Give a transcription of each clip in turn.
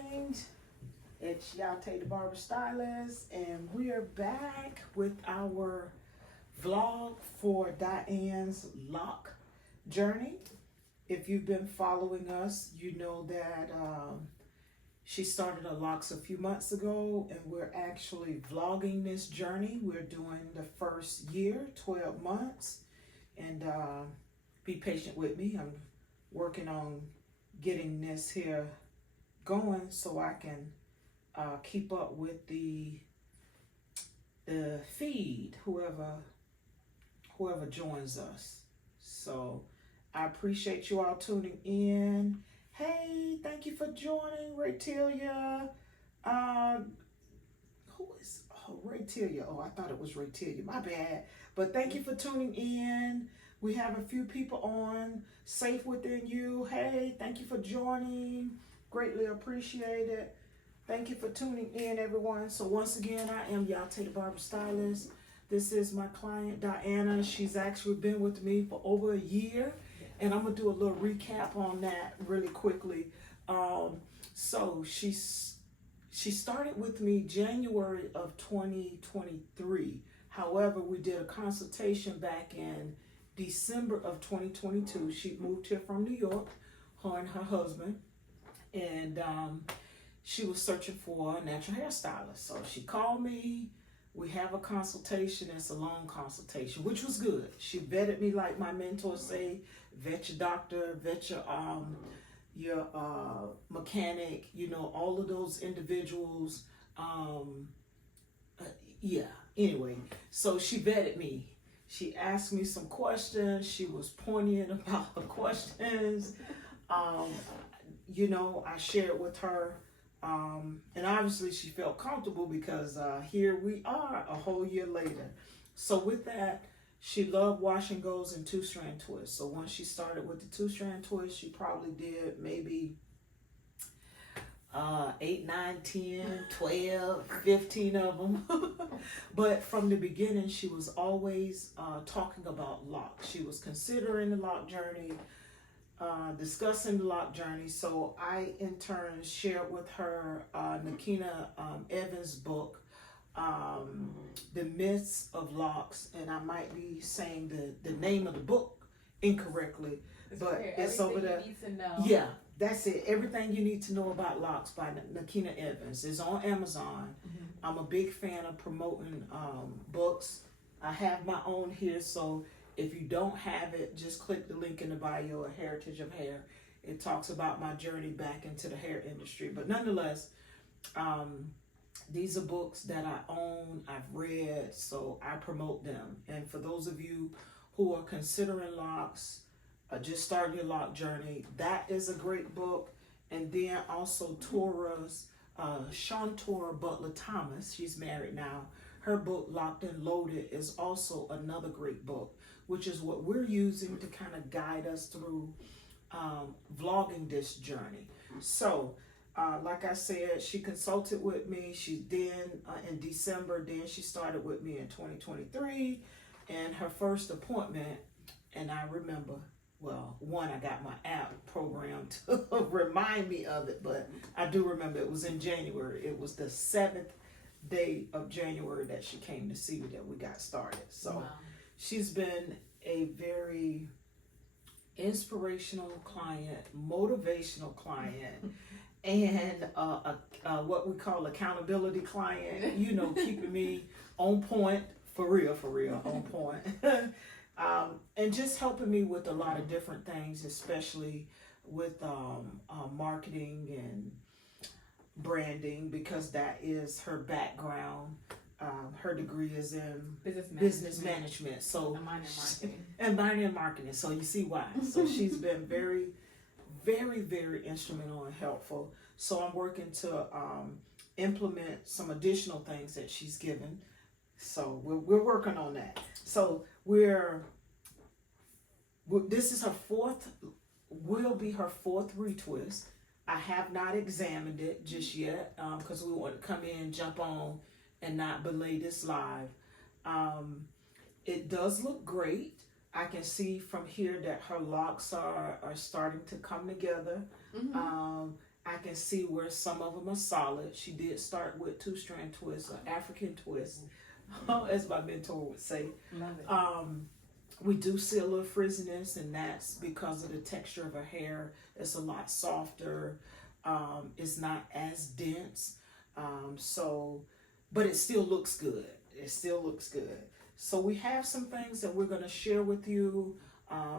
morning. It's Yate the Barber Stylist, and we are back with our vlog for Diane's lock journey. If you've been following us, you know that she started her locks a few months ago, and we're actually vlogging this journey. We're doing the first year, 12 months, and be patient with me. I'm working on getting this here going so I can keep up with the feed, whoever joins us. So I appreciate you all tuning in. Hey, thank you for joining, Raytelia. Who is Raytelia? Oh, I thought it was Raytelia. My bad. But thank you for tuning in. We have a few people on. Safe Within You. Hey, thank you for joining. Greatly appreciate it. Thank you for tuning in, everyone. So once again, I am Yate the Barber Stylist. This is my client, Diana. She's actually been with me for over a year. And I'm going to do a little recap on that really quickly. So she started with me January of 2023. However, we did a consultation back in December of 2022. She moved here from New York, her and her husband. And she was searching for a natural hairstylist. So she called me. We have a consultation. It's a long consultation, which was good. She vetted me like my mentors say, vet your doctor, vet your mechanic, you know, all of those individuals. Yeah, anyway, so she vetted me. She asked me some questions. She was poignant about the questions. You know, I shared with her. And obviously she felt comfortable because here we are a whole year later. So with that, she loved wash and goes and 2-strand twists. So once she started with the 2-strand twist, she probably did maybe 8, 9, 10, 12, 15 of them. But from the beginning, she was always talking about locks. She was considering the lock journey, discussing the lock journey. So I in turn shared with her Nakina Evans' book, The Myths of Locks, and I might be saying the name of the book incorrectly, but it's over there. Yeah, that's it. Everything you need to know about locks by Nakina Evans is on Amazon. I'm a big fan of promoting books. I have my own here, so if you don't have it, just click the link in the bio, A Heritage of Hair. It talks about my journey back into the hair industry. But nonetheless, these are books that I own, I've read, so I promote them. And for those of you who are considering locks, just starting your lock journey, that is a great book. And then also Tora's, Shawntora Butler Thomas, she's married now. Her book, Locked and Loaded, is also another great book, which is what we're using to kind of guide us through vlogging this journey. So, like I said, she consulted with me. She then, in December, then she started with me in 2023. And her first appointment, and I remember, well, one, I got my app programmed to remind me of it, but I do remember it was in January. It was the 7th day of January that she came to see me, that we got started. So wow. She's been a very inspirational client, motivational client, and what we call accountability client, you know, keeping me on point, for real, on point. And just helping me with a lot of different things, especially with marketing and branding, because that is her background. Her degree is in business management. So and minor in marketing. So you see why. So she's been very, very, very instrumental and helpful. So I'm working to implement some additional things that she's given. So we're working on that. So this is her will be her fourth retwist. I have not examined it just yet because we want to come in, jump on, and not belay this live. It does look great. I can see from here that her locks are starting to come together. I can see where some of them are solid. She did start with 2-strand twists, or African twist, as my mentor would say. Love it. We do see a little frizziness, and that's because of the texture of her hair. It's a lot softer. It's not as dense. But it still looks good. It still looks good. So we have some things that we're going to share with you.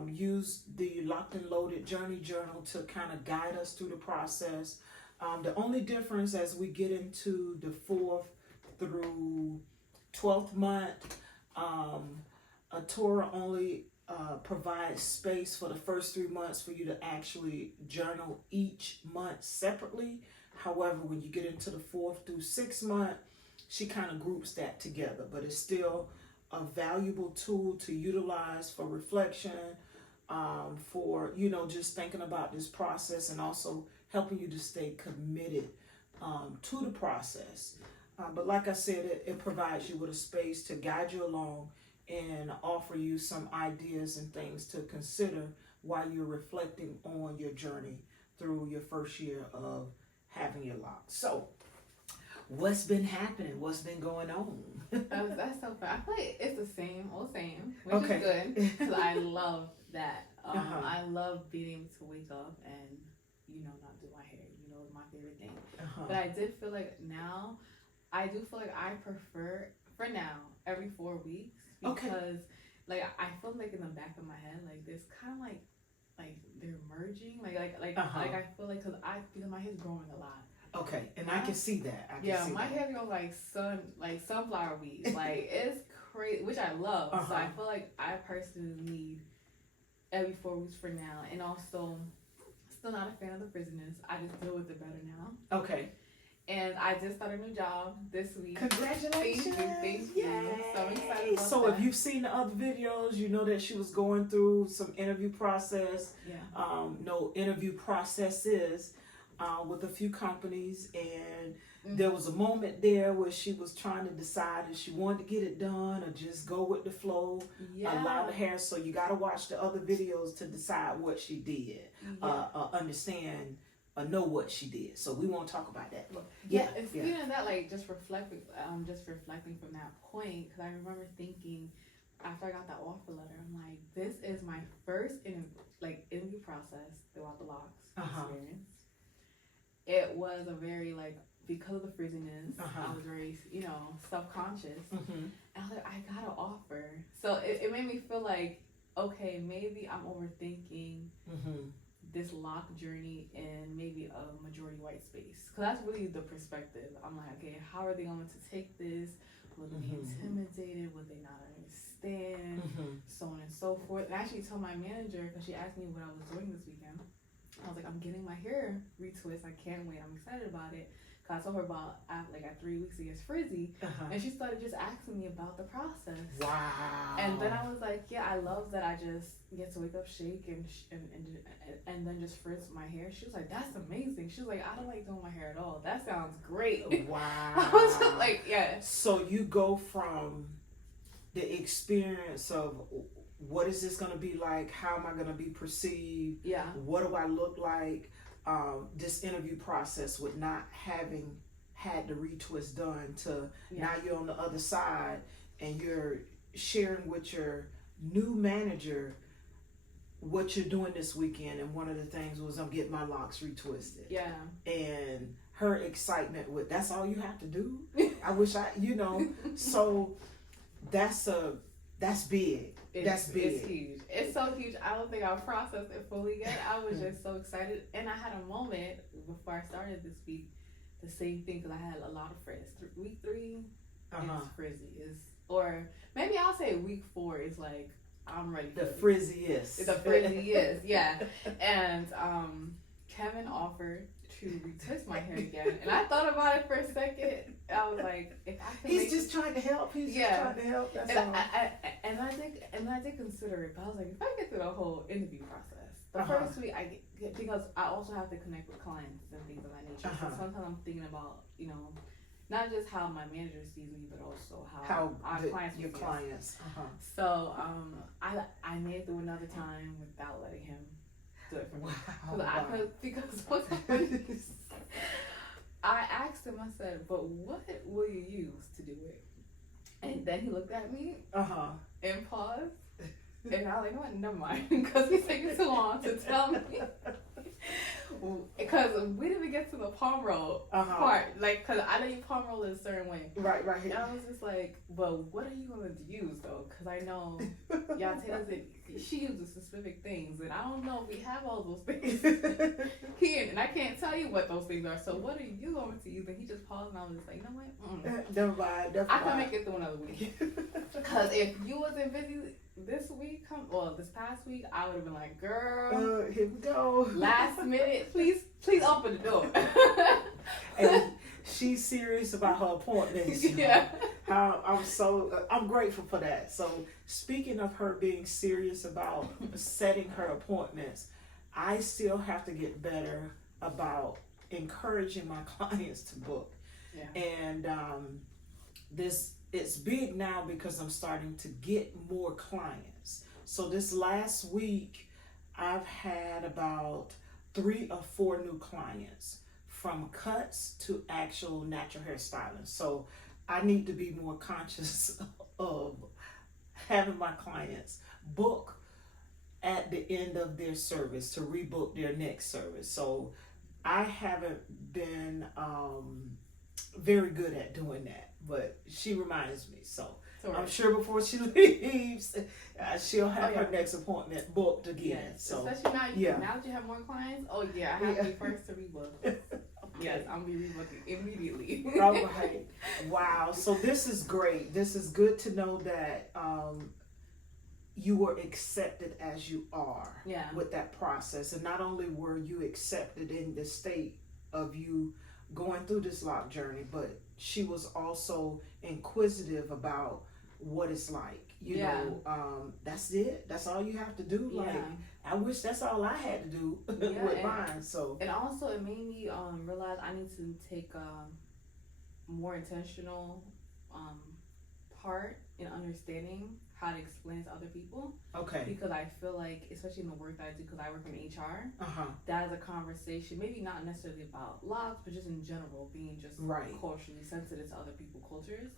Use the Locked and Loaded Journey Journal to kind of guide us through the process. The only difference as we get into the 4th through 12th month, Torah only provides space for the first 3 months for you to actually journal each month separately. However, when you get into the 4th through 6th month, she kind of groups that together, but it's still a valuable tool to utilize for reflection, for, just thinking about this process, and also helping you to stay committed to the process. But like I said, it provides you with a space to guide you along and offer you some ideas and things to consider while you're reflecting on your journey through your first year of having your locks. So, what's been happening? What's been going on? That's so fun. I feel like it's the same, which is good, because I love that. I love being able to wake up and, not do my hair. It's my favorite thing. But I did feel like now, I prefer, for now, every 4 weeks, because, I feel like in the back of my head, there's kind of like they're merging, I feel like, because my hair's growing a lot. Okay, and I can see that. My hair goes like sunflower weeds. It's crazy, which I love. So I feel like I personally need every 4 weeks for now. And also, still not a fan of the frizziness. I just deal with it better now. Okay. And I just started a new job this week. Congratulations. Thank you. So I'm excited about So that. if you've seen the other videos, you know that she was going through some interview process. Yeah. Interview processes with a few companies, and there was a moment there where she was trying to decide if she wanted to get it done or just go with the flow, allow the hair. So you got to watch the other videos to decide what she did, understand or know what she did. So we won't talk about that. But and speaking of that, just reflecting from that point, because I remember thinking after I got that offer letter, I'm like, this is my first interview process throughout the locks experience. It was a very because of the frizziness, I was very self-conscious, and I was like, I got an offer, so it made me feel like, okay, maybe I'm overthinking this lock journey in maybe a majority white space, because that's really the perspective. I'm like, okay, how are they going to take this? Will they be intimidated? Will they not understand? So on and so forth. And I actually told my manager, because she asked me what I was doing this weekend. I was like, I'm getting my hair retwist. I can't wait. I'm excited about it. Cause I told her about at 3 weeks it gets frizzy, and she started just asking me about the process. Wow. And then I was like, yeah, I love that I just get to wake up, shake, and then just frizz my hair. She was like, that's amazing. She was like, I don't like doing my hair at all. That sounds great. Wow. I was just like, yeah. So you go from the experience of, what is this going to be like? How am I going to be perceived? Yeah. What do I look like? This interview process with not having had the retwist done to now you're on the other side and you're sharing with your new manager what you're doing this weekend. And one of the things was, I'm getting my locks retwisted. Yeah. And her excitement with, that's all you have to do? I wish so that's big. That's big. It's huge. It's so huge. I don't think I'll process it fully yet. I was just so excited. And I had a moment before I started this week, the same thing, because I had a lot of frizz. Week 3 is frizzy. Or maybe I'll say week 4 is I'm ready for the frizziest. The frizziest, yeah. And Kevin offered to retwist my hair again. And I thought about it for a second. I was like, if I can He's just trying to help. He's just trying to help. That's all. And I did consider it, but I was like, if I get through the whole interview process, the first week I get, because I also have to connect with clients and things of that nature. So sometimes I'm thinking about, not just how my manager sees me, but also how our clients your clients. So I made it through another time without letting him do it for me. Wow. Because what's happening? I said, but what will you use to do it? And then he looked at me and paused. And I was like, no, never mind. Because he's taking too long to tell me. Because we didn't even get to the palm roll part. Like, because I know you palm roll in a certain way. Right. And I was just like, but what are you going to use, though? Because I know y'all tell us that she uses specific things. And I don't know if we have all those things here. And I can't tell you what those things are. So what are you going to use? And he just paused and I was just like, you know what? Never mind. I can make it through another week. Because if you wasn't busy this past week, I would have been like, girl, here we go. Last minute, please open the door. And she's serious about her appointments. Yeah. I'm grateful for that. So speaking of her being serious about setting her appointments, I still have to get better about encouraging my clients to book. Yeah. And it's big now because I'm starting to get more clients. So this last week, I've had about 3 or 4 new clients, from cuts to actual natural hair styling. So I need to be more conscious of having my clients book at the end of their service to rebook their next service. So I haven't been very good at doing that, but she reminds me. So I'm sure before she leaves, she'll have her next appointment booked again. Yes. So Especially now, now that you have more clients. Oh yeah, I have to be first to rebook. Yes, I'm gonna be rebooking immediately. All right. Wow. So this is great. This is good to know that you were accepted as you are with that process. And not only were you accepted in the state of you going through this lock journey, but she was also inquisitive about what it's like. You know, that's it. That's all you have to do. Like, I wish that's all I had to do with mine. So, and also it made me realize I need to take more intentional part in understanding how to explain to other people. Okay. Because I feel like, especially in the work that I do, because I work in HR, that is a conversation, maybe not necessarily about locks, but just in general, being just culturally sensitive to other people's cultures.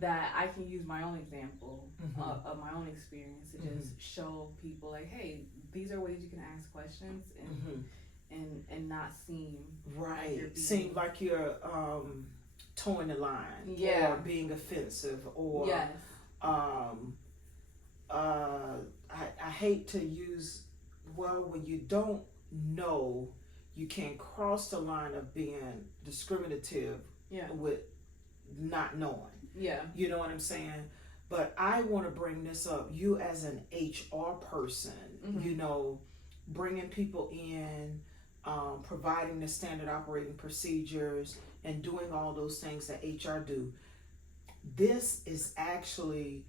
That I can use my own example of my own experience to just show people, like, hey, these are ways you can ask questions and not seem seem like you're towing the line, or being offensive, or I hate to use, when you don't know, you can cross the line of being discriminative with not knowing. You know what I'm saying? But I want to bring this up. You as an HR person, you know, bringing people in, providing the standard operating procedures, and doing all those things that HR do. This is actually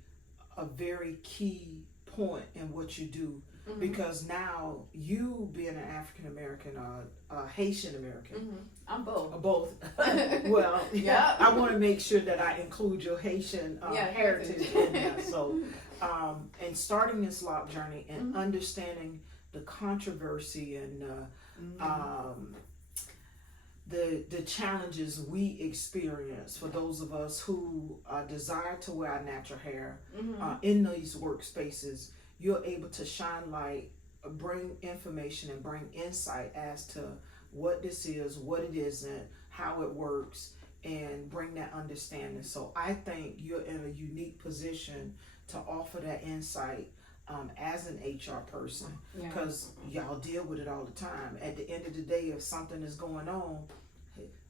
a very key point in what you do, because now you being an African American or Haitian American, I'm both. Both. Well, I want to make sure that I include your Haitian heritage in there. So, and starting this lock journey and understanding the controversy and the challenges we experience for those of us who desire to wear our natural hair in these workspaces. You're able to shine light, bring information, and bring insight as to what this is, what it isn't, how it works, and bring that understanding. So I think you're in a unique position to offer that insight as an HR person, because y'all deal with it all the time. At the end of the day, if something is going on,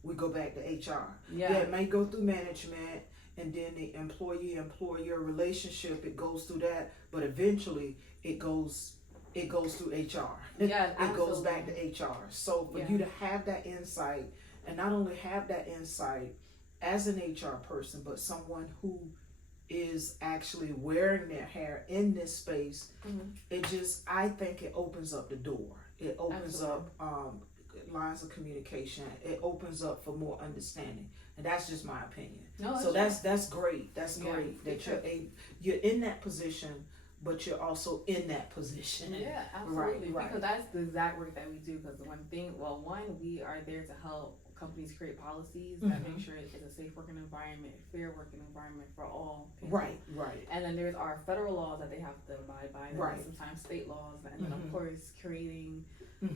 we go back to HR. It may go through management, and then the employee-employer relationship, it goes through that, but eventually it goes through HR. It goes back to HR. So for you to have that insight, and not only have that insight as an HR person, but someone who is actually wearing their hair in this space, I think it opens up the door. It opens up lines of communication. It opens up for more understanding, and that's just my opinion. So that's great. That's great that you're in that position, but you're also in that position. Yeah, absolutely. Right. Because that's the exact work that we do. Because we are there to help companies create policies that make sure it's a safe working environment, fair working environment for all people. Right. And then there's our federal laws that they have to abide by, and Right. sometimes state laws, and then of course creating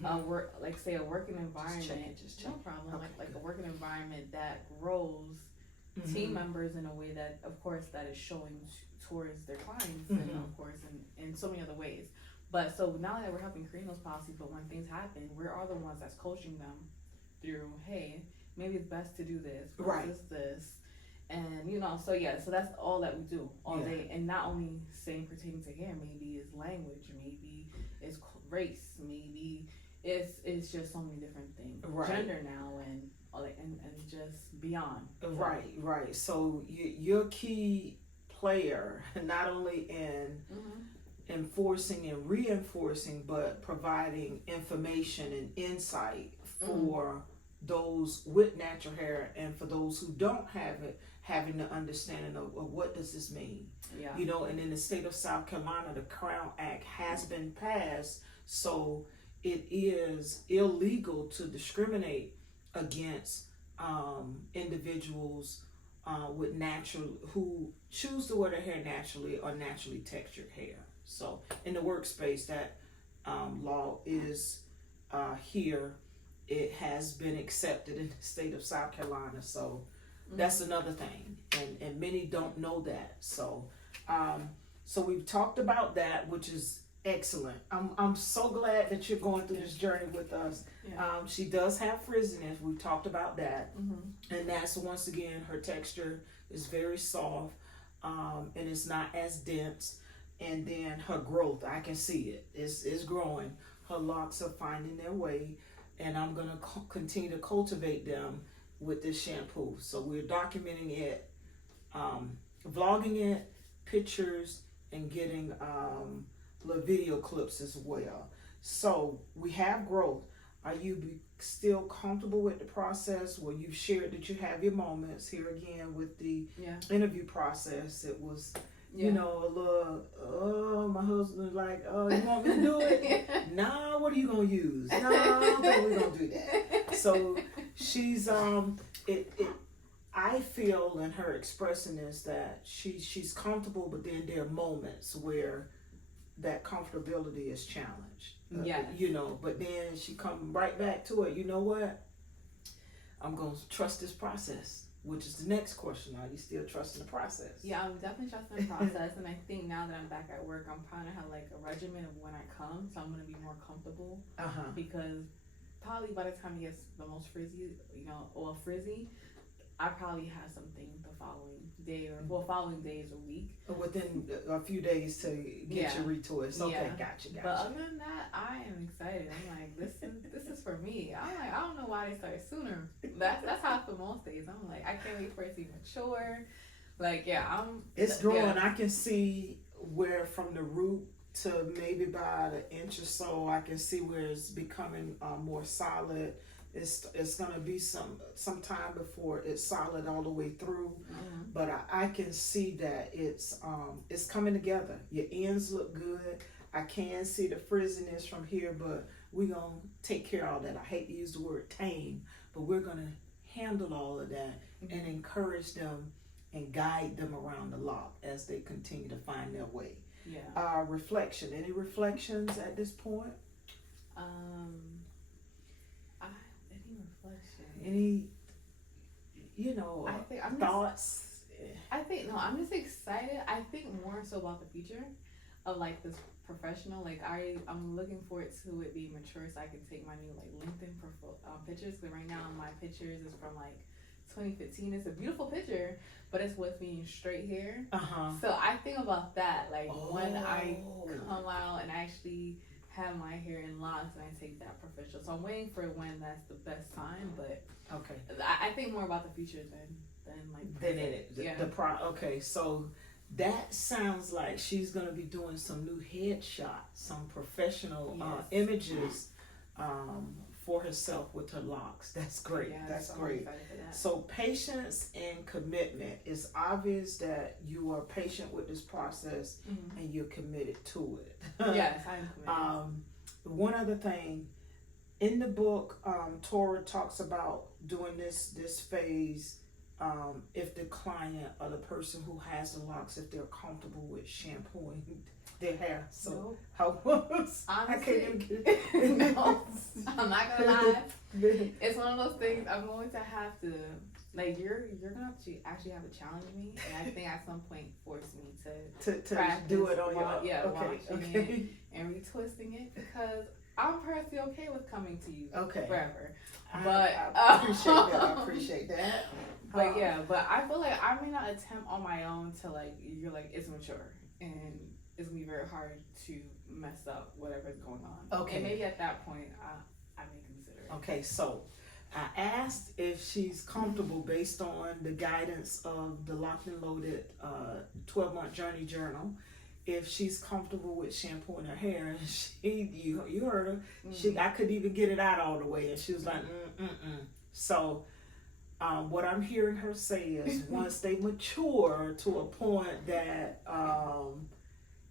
a working environment. Just No change. problem. Okay, Like a good. working environment that grows team members in a way that, of course, that is showing towards their clients, and of course, in so many other ways. But so now that we're helping create those policies, but when things happen, we are the ones that's coaching them through, hey, maybe it's best to do this versus this, and so that's all that we do all day, and not only saying pertaining to hair, maybe it's language, maybe it's race, maybe it's just so many different things, gender now, and all that, and just beyond. Right. So you're a key player, not only in enforcing and reinforcing, but providing information and insight for those with natural hair, and for those who don't have it, having the understanding of what does this mean. And in the state of South Carolina, the Crown Act has been passed, so it is illegal to discriminate against individuals with who choose to wear their hair naturally or naturally textured hair. So in the workspace, that law is here. It has been accepted in the state of South Carolina. So that's another thing, and many don't know that. So so we've talked about that, which is excellent. I'm so glad that you're going through this journey with us. She does have frizziness. We've talked about that, and that's, once again, her texture is very soft, and it's not as dense. And then her growth, I can see it. It's growing. Her locks are finding their way, and I'm gonna continue to cultivate them with this shampoo. So we're documenting it, vlogging it, pictures, and getting little video clips as well. So we have growth. Are you still comfortable with the process? Well, you've shared that you have your moments. Here again with the interview process, it was a little, my husband was like, oh, you want me to do it? Nah, what are you gonna use? No, I don't think we're gonna do that. So she's I feel in her expressing this that she's comfortable, but then there are moments where that comfortability is challenged. But then she come right back to it. You know what? I'm gonna trust this process, which is the next question. Are you still trusting the process? Yeah, I'm definitely trusting the process, and I think now that I'm back at work, I'm trying to have like a regimen of when I come, so I'm gonna be more comfortable. Because probably by the time it gets the most frizzy, frizzy, I probably have something the following day following days or week. Within a few days to get your retwist. Okay, gotcha. But other than that, I am excited. I'm like, this is for me. I'm like, I don't know why they started sooner. That's how I feel most days. I'm like, I can't wait for it to mature. Like, it's growing. I can see where from the root to maybe by the inch or so, I can see where it's becoming more solid. It's gonna be some time before it's solid all the way through, but I can see that it's coming together. Your ends look good. I can see the frizziness from here, but we're gonna take care of all that. I hate to use the word tame, but we're gonna handle all of that and encourage them and guide them around the lock as they continue to find their way. Reflection. Any reflections at this point? Any, thoughts? I'm just excited. I think more so about the future of like this professional. Like I'm looking forward to it being mature, so I can take my new like LinkedIn pictures. But right now my pictures is from like 2015. It's a beautiful picture, but it's with me in straight hair. So I think about that, like when I come out and actually have my hair in locks and I take that professional. So I'm waiting for when that's the best time, but I think more about the future Okay, so that sounds like she's gonna be doing some new headshots, some professional images for herself with her locks. That's great. Yeah, That's so I'm great. excited for that. So patience and commitment. It's obvious that you are patient with this process and you're committed to it. Yes, I'm committed. One other thing, in the book, Tora talks about doing this phase if the client or the person who has the locks, if they're comfortable with shampooing their hair. So Nope. how was Honestly, I can't even get it. no, I'm not gonna lie. It's one of those things I'm going to have to, like, you're gonna have to actually have to challenge me, and I think at some point force me to practice do it on your washing it and retwisting it, because I'm personally okay with coming to you forever. But I appreciate that. But yeah, but I feel like I may not attempt on my own to, like, you're like, it's mature and it's gonna be very hard to mess up whatever's going on. Okay. And maybe at that point I may consider it. Okay, so I asked if she's comfortable based on the guidance of the Locked and Loaded 12-month journey journal. If she's comfortable with shampooing her hair, you heard her. I couldn't even get it out all the way, and she was like, So, what I'm hearing her say is, once they mature to a point that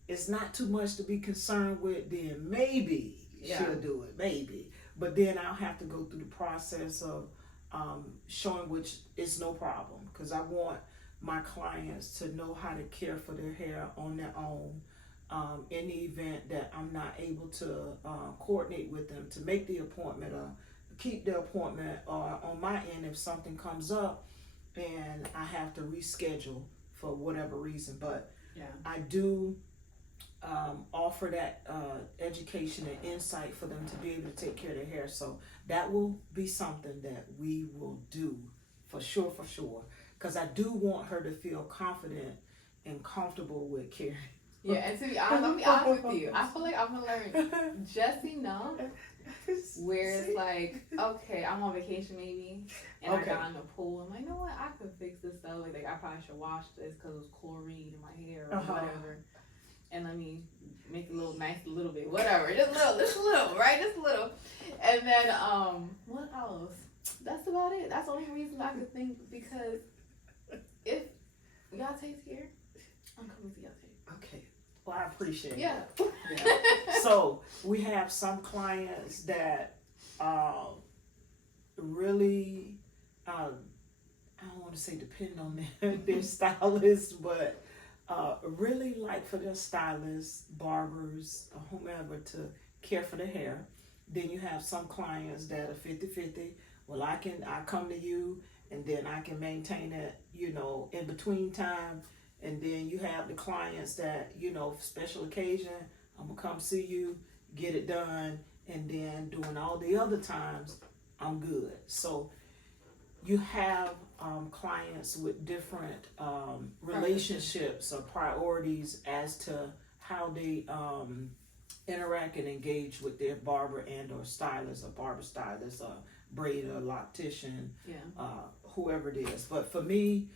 it's not too much to be concerned with, then maybe she'll do it, maybe. But then I'll have to go through the process of showing which is no problem, because I want my clients to know how to care for their hair on their own. In the event that I'm not able to coordinate with them to make the appointment or keep the appointment, or on my end, if something comes up and I have to reschedule for whatever reason. But I do offer that education and insight for them to be able to take care of their hair. So that will be something that we will do for sure. Because I do want her to feel confident and comfortable with caring. Yeah, and to be honest, I'll be honest with you. I feel like I'm gonna learn just enough where it's like, okay, I'm on vacation maybe, and I got in the pool. I'm like, you know what? I could fix this stuff. Like I probably should wash this because it was chlorine in my hair or whatever. And let me make a little bit, whatever, just a little, right? Just a little. And then what else? That's about it. That's the only reason I could think, because if y'all take care, I'm coming to y'all take. Okay. Well, I appreciate it. Yeah. So we have some clients that really, I don't want to say depend on their stylist, but really like for their stylists, barbers, or whomever to care for their hair. Then you have some clients that are 50-50. Well, I come to you, and then I can maintain it, in between time. And then you have the clients that, special occasion, I'm gonna come see you, get it done, and then during all the other times, I'm good. So you have clients with different relationships or priorities as to how they interact and engage with their barber and or stylist, or barber stylist, or braider, loctician, whoever it is. But for me,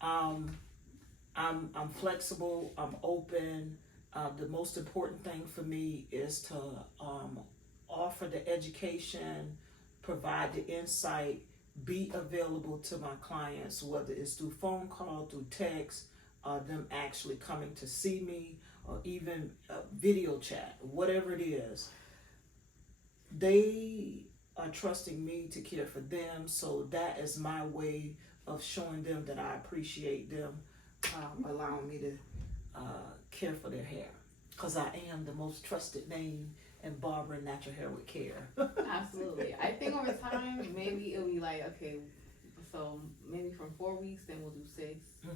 I'm flexible, I'm open. The most important thing for me is to offer the education, provide the insight, be available to my clients, whether it's through phone call, through text, them actually coming to see me, or even video chat, whatever it is. They are trusting me to care for them, so that is my way of showing them that I appreciate them, allowing me to care for their hair, because I am the most trusted name in barber and natural hair with care. Absolutely. I think over time, maybe it'll be like, okay, so maybe from 4 weeks, then we'll do 6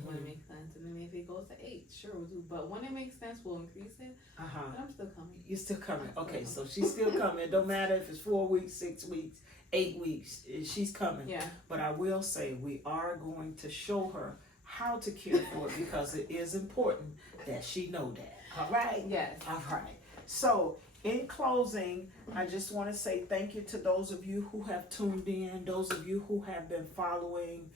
when it makes sense, and then if it goes to 8, sure, we'll do. But when it makes sense, we'll increase it. But I'm still coming. You're still coming. Okay, so she's still coming. It don't matter if it's 4 weeks, 6 weeks, 8 weeks. She's coming. Yeah. But I will say we are going to show her how to care for it, because it is important that she know that. All right? Yes. All right. So in closing, I just want to say thank you to those of you who have tuned in, those of you who have been following.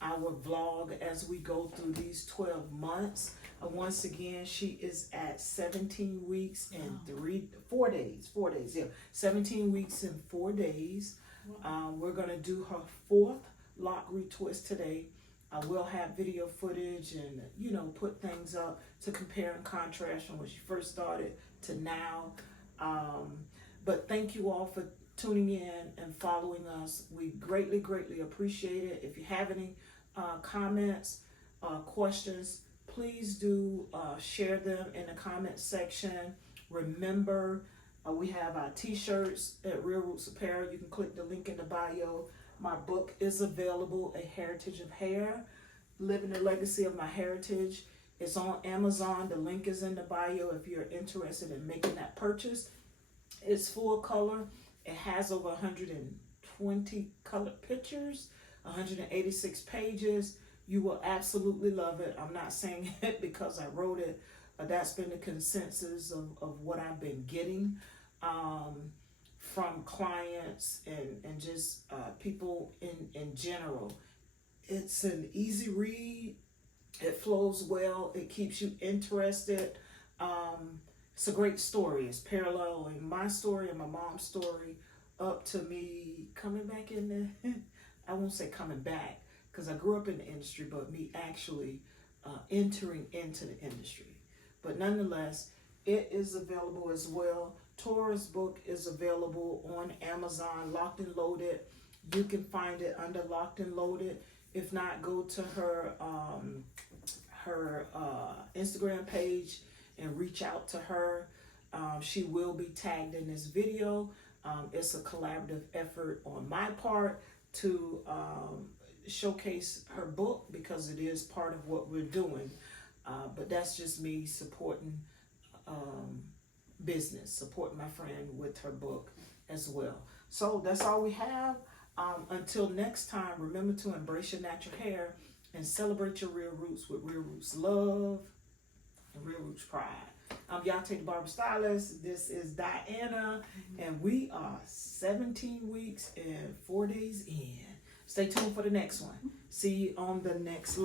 our vlog as we go through these 12 months. Once again, she is at 17 weeks and 4 days. 4 days, yeah. 17 weeks and 4 days. We're going to do her 4th lock retwist today. I will have video footage and, you know, put things up to compare and contrast from when she first started to now. But thank you all for tuning in and following us. We greatly, greatly appreciate it. If you have any comments, questions, please do share them in the comment section. Remember, we have our t-shirts at Real Roots Apparel. You can click the link in the bio. My book is available, A Heritage of Hair, Living the Legacy of My Heritage. It's on Amazon. The link is in the bio if you're interested in making that purchase. It's full color. It has over 120 colored pictures, 186 pages. You will absolutely love it. I'm not saying it because I wrote it. That's been the consensus of what I've been getting from clients and just people in general. It's an easy read. It flows well. It keeps you interested. It's a great story. It's paralleling my story and my mom's story up to me coming back in the, I won't say coming back because I grew up in the industry, but me actually entering into the industry. But nonetheless, it is available as well. Tora's book is available on Amazon, Locked and Loaded. You can find it under Locked and Loaded. If not, go to her Instagram page and reach out to her. She will be tagged in this video. It's a collaborative effort on my part to showcase her book because it is part of what we're doing. But that's just me supporting business, supporting my friend with her book as well. So that's all we have. Until next time, remember to embrace your natural hair and celebrate your real roots with Real Roots love and Real Roots pride. I'm Yate the Barber Stylist. This is Diana, and we are 17 weeks and 4 days in. Stay tuned for the next one. See you on the next